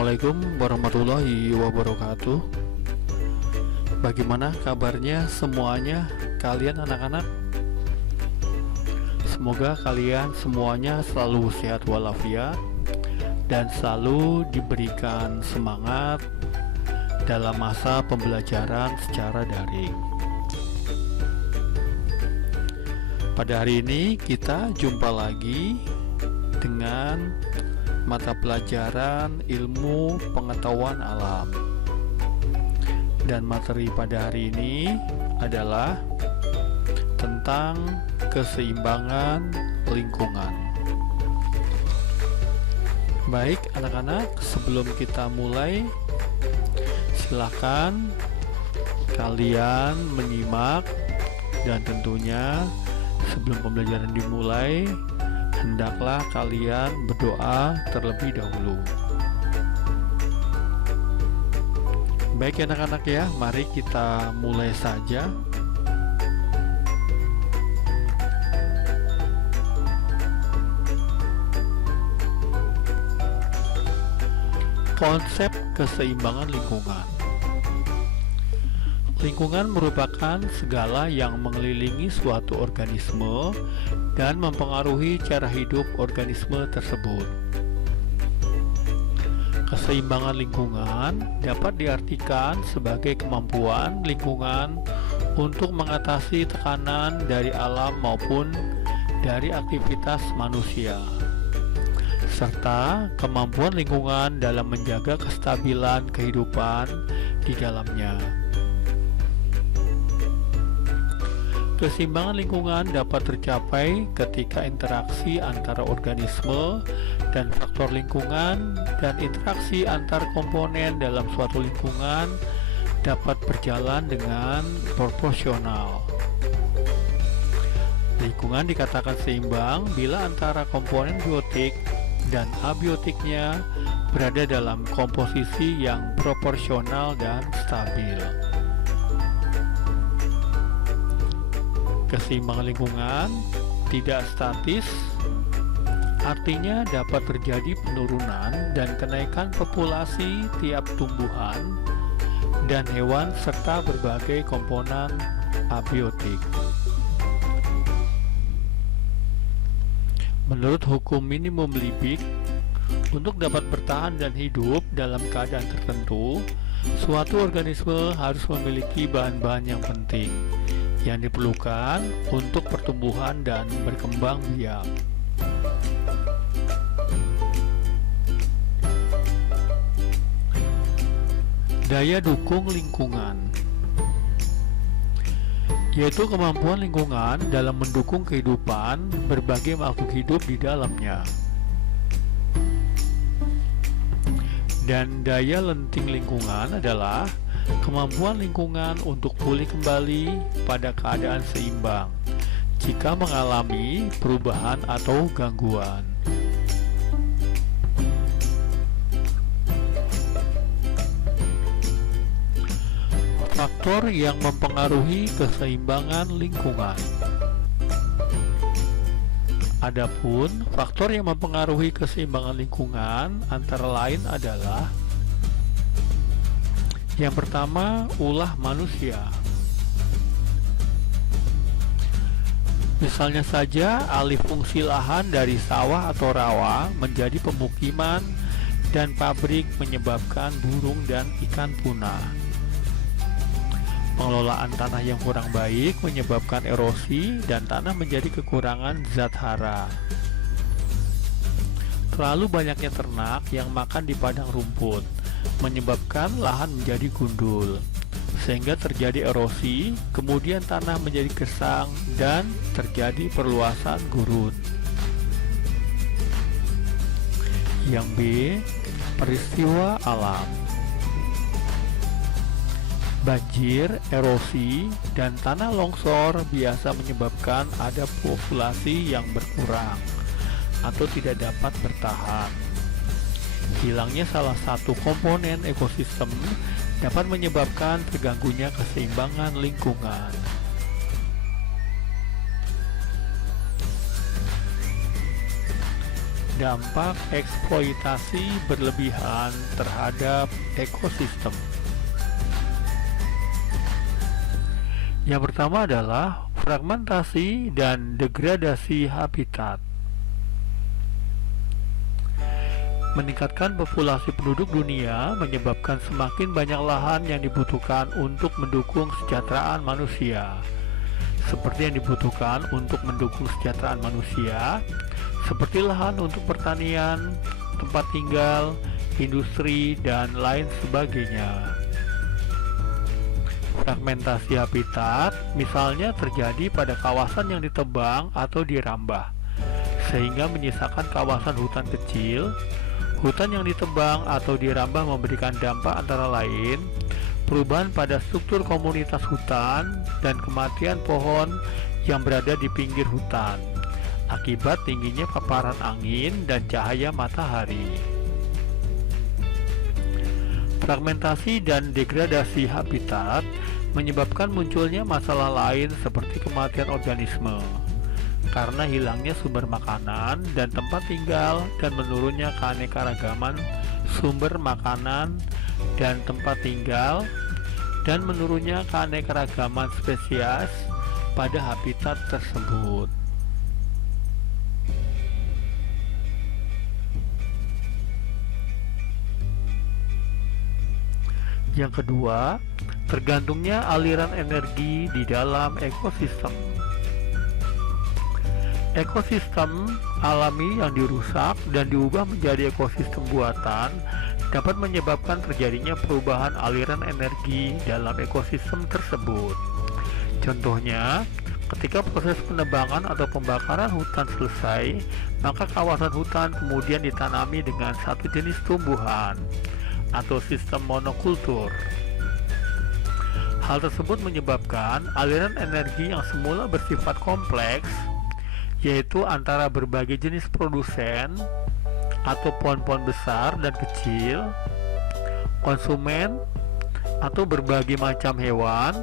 Assalamualaikum warahmatullahi wabarakatuh. Bagaimana kabarnya semuanya kalian anak-anak? Semoga kalian semuanya selalu sehat walafiat dan selalu diberikan semangat dalam masa pembelajaran secara daring. Pada hari ini kita jumpa lagi dengan mata pelajaran ilmu pengetahuan alam, dan materi pada hari ini adalah tentang keseimbangan lingkungan. Baik anak-anak, sebelum kita mulai, silakan kalian menyimak, dan tentunya sebelum pembelajaran dimulai, hendaklah kalian berdoa terlebih dahulu. Baik anak-anak ya, mari kita mulai saja. Konsep keseimbangan lingkungan. Lingkungan merupakan segala yang mengelilingi suatu organisme dan mempengaruhi cara hidup organisme tersebut. Keseimbangan lingkungan dapat diartikan sebagai kemampuan lingkungan untuk mengatasi tekanan dari alam maupun dari aktivitas manusia, serta kemampuan lingkungan dalam menjaga kestabilan kehidupan di dalamnya. Keseimbangan lingkungan dapat tercapai ketika interaksi antara organisme dan faktor lingkungan dan interaksi antar komponen dalam suatu lingkungan dapat berjalan dengan proporsional. Lingkungan dikatakan seimbang bila antara komponen biotik dan abiotiknya berada dalam komposisi yang proporsional dan stabil. Keseimbangan lingkungan tidak statis, artinya dapat terjadi penurunan dan kenaikan populasi tiap tumbuhan dan hewan serta berbagai komponen abiotik. Menurut hukum minimum Liebig, untuk dapat bertahan dan hidup dalam keadaan tertentu, suatu organisme harus memiliki bahan-bahan yang penting yang diperlukan untuk pertumbuhan dan berkembang biak. Daya dukung lingkungan, yaitu kemampuan lingkungan dalam mendukung kehidupan berbagai makhluk hidup di dalamnya. Dan daya lenting lingkungan adalah kemampuan lingkungan untuk pulih kembali pada keadaan seimbang jika mengalami perubahan atau gangguan. Faktor yang mempengaruhi keseimbangan lingkungan. Adapun faktor yang mempengaruhi keseimbangan lingkungan antara lain adalah: yang pertama, ulah manusia. Misalnya saja, alih fungsi lahan dari sawah atau rawa menjadi pemukiman dan pabrik menyebabkan burung dan ikan punah. Pengelolaan tanah yang kurang baik menyebabkan erosi dan tanah menjadi kekurangan zat hara. Terlalu banyaknya ternak yang makan di padang rumput menyebabkan lahan menjadi gundul, sehingga terjadi erosi, kemudian tanah menjadi gersang dan terjadi perluasan gurun. Yang B, peristiwa alam. Banjir, erosi, dan tanah longsor biasa menyebabkan ada populasi yang berkurang atau tidak dapat bertahan. Hilangnya salah satu komponen ekosistem dapat menyebabkan terganggunya keseimbangan lingkungan. dampak eksploitasi berlebihan terhadap ekosistem. Yang pertama adalah fragmentasi dan degradasi habitat. Meningkatkan populasi penduduk dunia menyebabkan semakin banyak lahan yang dibutuhkan untuk mendukung kesejahteraan manusia. Seperti yang dibutuhkan untuk mendukung kesejahteraan manusia, seperti lahan untuk pertanian, tempat tinggal, industri, dan lain sebagainya. Fragmentasi habitat misalnya terjadi pada kawasan yang ditebang atau dirambah, sehingga menyisakan kawasan hutan kecil. Hutan yang ditebang atau dirambah memberikan dampak antara lain perubahan pada struktur komunitas hutan dan kematian pohon yang berada di pinggir hutan akibat tingginya paparan angin dan cahaya matahari. Fragmentasi dan degradasi habitat menyebabkan munculnya masalah lain seperti kematian organisme karena hilangnya sumber makanan dan tempat tinggal dan menurunnya keanekaragaman sumber makanan dan tempat tinggal dan menurunnya keanekaragaman spesies pada habitat tersebut. Yang kedua, tergantungnya aliran energi di dalam ekosistem. Ekosistem alami yang dirusak dan diubah menjadi ekosistem buatan dapat menyebabkan terjadinya perubahan aliran energi dalam ekosistem tersebut. Contohnya, ketika proses penebangan atau pembakaran hutan selesai, maka kawasan hutan kemudian ditanami dengan satu jenis tumbuhan atau sistem monokultur. Hal tersebut menyebabkan aliran energi yang semula bersifat kompleks, yaitu antara berbagai jenis produsen atau pohon-pohon besar dan kecil, konsumen atau berbagai macam hewan,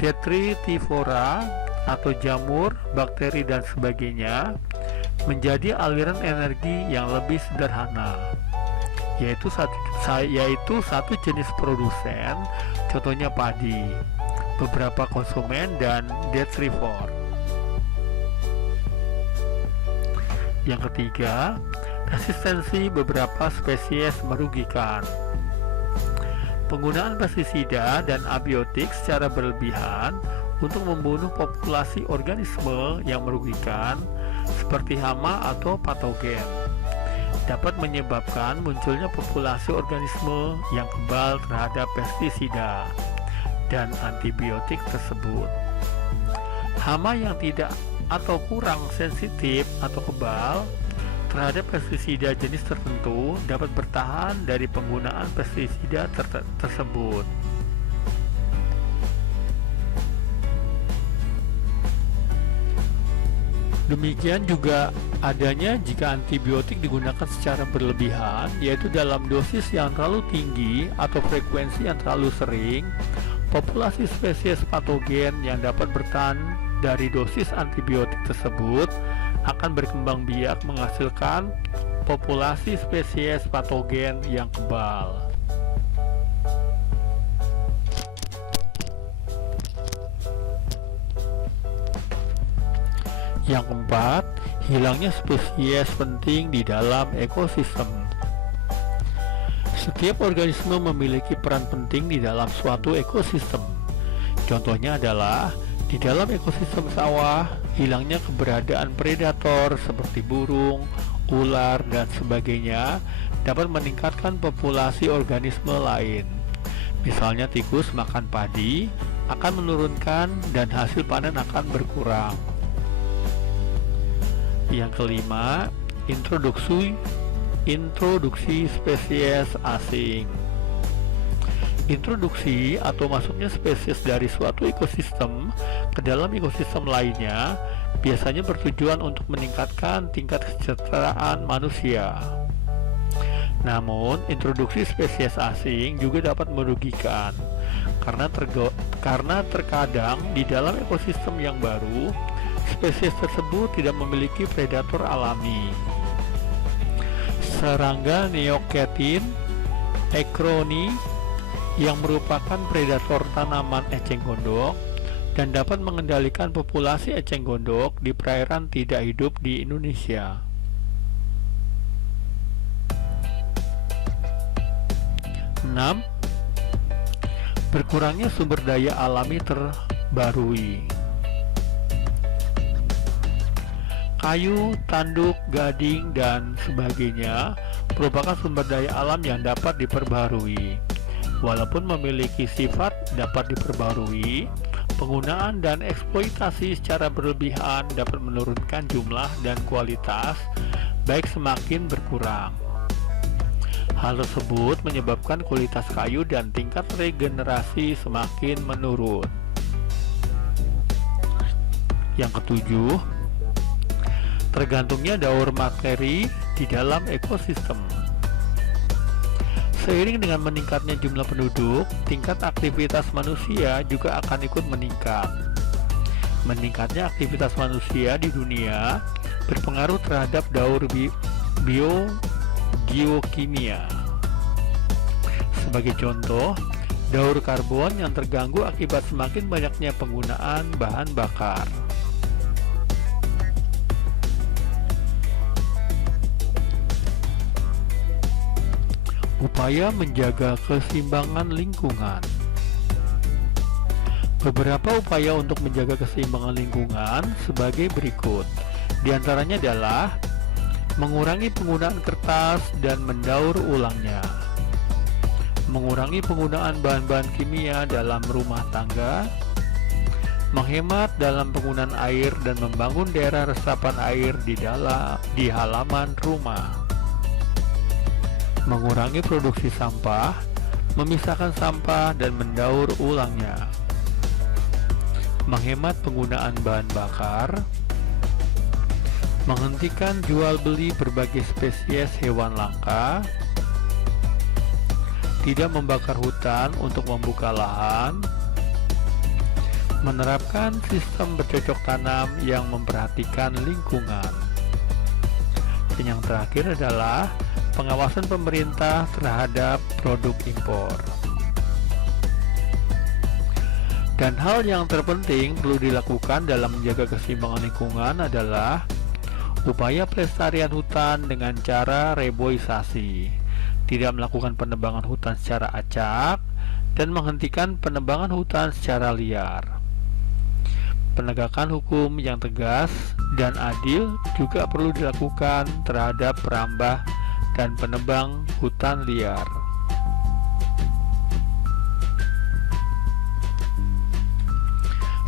detritivora atau jamur, bakteri dan sebagainya, menjadi aliran energi yang lebih sederhana, yaitu satu jenis produsen, contohnya padi, beberapa konsumen, dan detrivor. Yang ketiga, resistensi beberapa spesies merugikan. Penggunaan pestisida dan abiotik secara berlebihan untuk membunuh populasi organisme yang merugikan seperti hama atau patogen dapat menyebabkan munculnya populasi organisme yang kebal terhadap pestisida dan antibiotik tersebut. Hama yang tidak atau kurang sensitif atau kebal terhadap pestisida jenis tertentu dapat bertahan dari penggunaan pestisida tersebut. Demikian juga adanya jika antibiotik digunakan secara berlebihan, yaitu dalam dosis yang terlalu tinggi atau frekuensi yang terlalu sering, populasi spesies patogen yang dapat bertahan dari dosis antibiotik tersebut akan berkembang biak menghasilkan populasi spesies patogen yang kebal. Yang keempat, hilangnya spesies penting di dalam ekosistem. Setiap organisme memiliki peran penting di dalam suatu ekosistem. Contohnya adalah di dalam ekosistem sawah, hilangnya keberadaan predator seperti burung, ular, dan sebagainya dapat meningkatkan populasi organisme lain. Misalnya tikus makan padi akan menurunkan dan hasil panen akan berkurang. Yang kelima, introduksi spesies asing. Introduksi atau masuknya spesies dari suatu ekosistem ke dalam ekosistem lainnya biasanya bertujuan untuk meningkatkan tingkat kesejahteraan manusia. Namun, introduksi spesies asing juga dapat merugikan karena terkadang di dalam ekosistem yang baru, spesies tersebut tidak memiliki predator alami serangga neocatin eckroni yang merupakan predator tanaman eceng gondok dan dapat mengendalikan populasi eceng gondok di perairan tidak hidup di Indonesia. 6. Berkurangnya sumber daya alami terbarui. Kayu, tanduk, gading, dan sebagainya merupakan sumber daya alam yang dapat diperbarui. Walaupun memiliki sifat dapat diperbarui, penggunaan dan eksploitasi secara berlebihan dapat menurunkan jumlah dan kualitas, baik semakin berkurang. Hal tersebut menyebabkan kualitas kayu dan tingkat regenerasi semakin menurun. Yang ketujuh, tergantungnya daur materi di dalam ekosistem. Seiring dengan meningkatnya jumlah penduduk, tingkat aktivitas manusia juga akan ikut meningkat. Meningkatnya aktivitas manusia di dunia berpengaruh terhadap daur geokimia. Sebagai contoh, daur karbon yang terganggu akibat semakin banyaknya penggunaan bahan bakar. Upaya menjaga keseimbangan lingkungan. Beberapa upaya untuk menjaga keseimbangan lingkungan sebagai berikut. Di antaranya adalah mengurangi penggunaan kertas dan mendaur ulangnya, mengurangi penggunaan bahan-bahan kimia dalam rumah tangga, menghemat dalam penggunaan air dan membangun daerah resapan air di halaman rumah, mengurangi produksi sampah, memisahkan sampah dan mendaur ulangnya, menghemat penggunaan bahan bakar, menghentikan jual beli berbagai spesies hewan langka, tidak membakar hutan untuk membuka lahan, menerapkan sistem bercocok tanam yang memperhatikan lingkungan. Dan yang terakhir adalah pengawasan pemerintah terhadap produk impor. Dan hal yang terpenting perlu dilakukan dalam menjaga keseimbangan lingkungan adalah upaya pelestarian hutan dengan cara reboisasi, tidak melakukan penebangan hutan secara acak, dan menghentikan penebangan hutan secara liar. Penegakan hukum yang tegas dan adil juga perlu dilakukan terhadap perambah dan penebang hutan liar.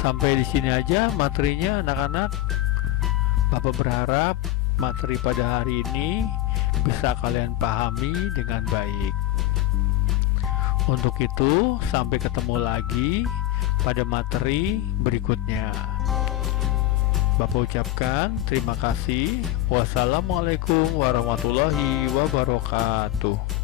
Sampai di sini aja materinya anak-anak. Bapak berharap materi pada hari ini bisa kalian pahami dengan baik. Untuk itu, sampai ketemu lagi pada materi berikutnya. Bapak ucapkan terima kasih. Wassalamualaikum warahmatullahi wabarakatuh.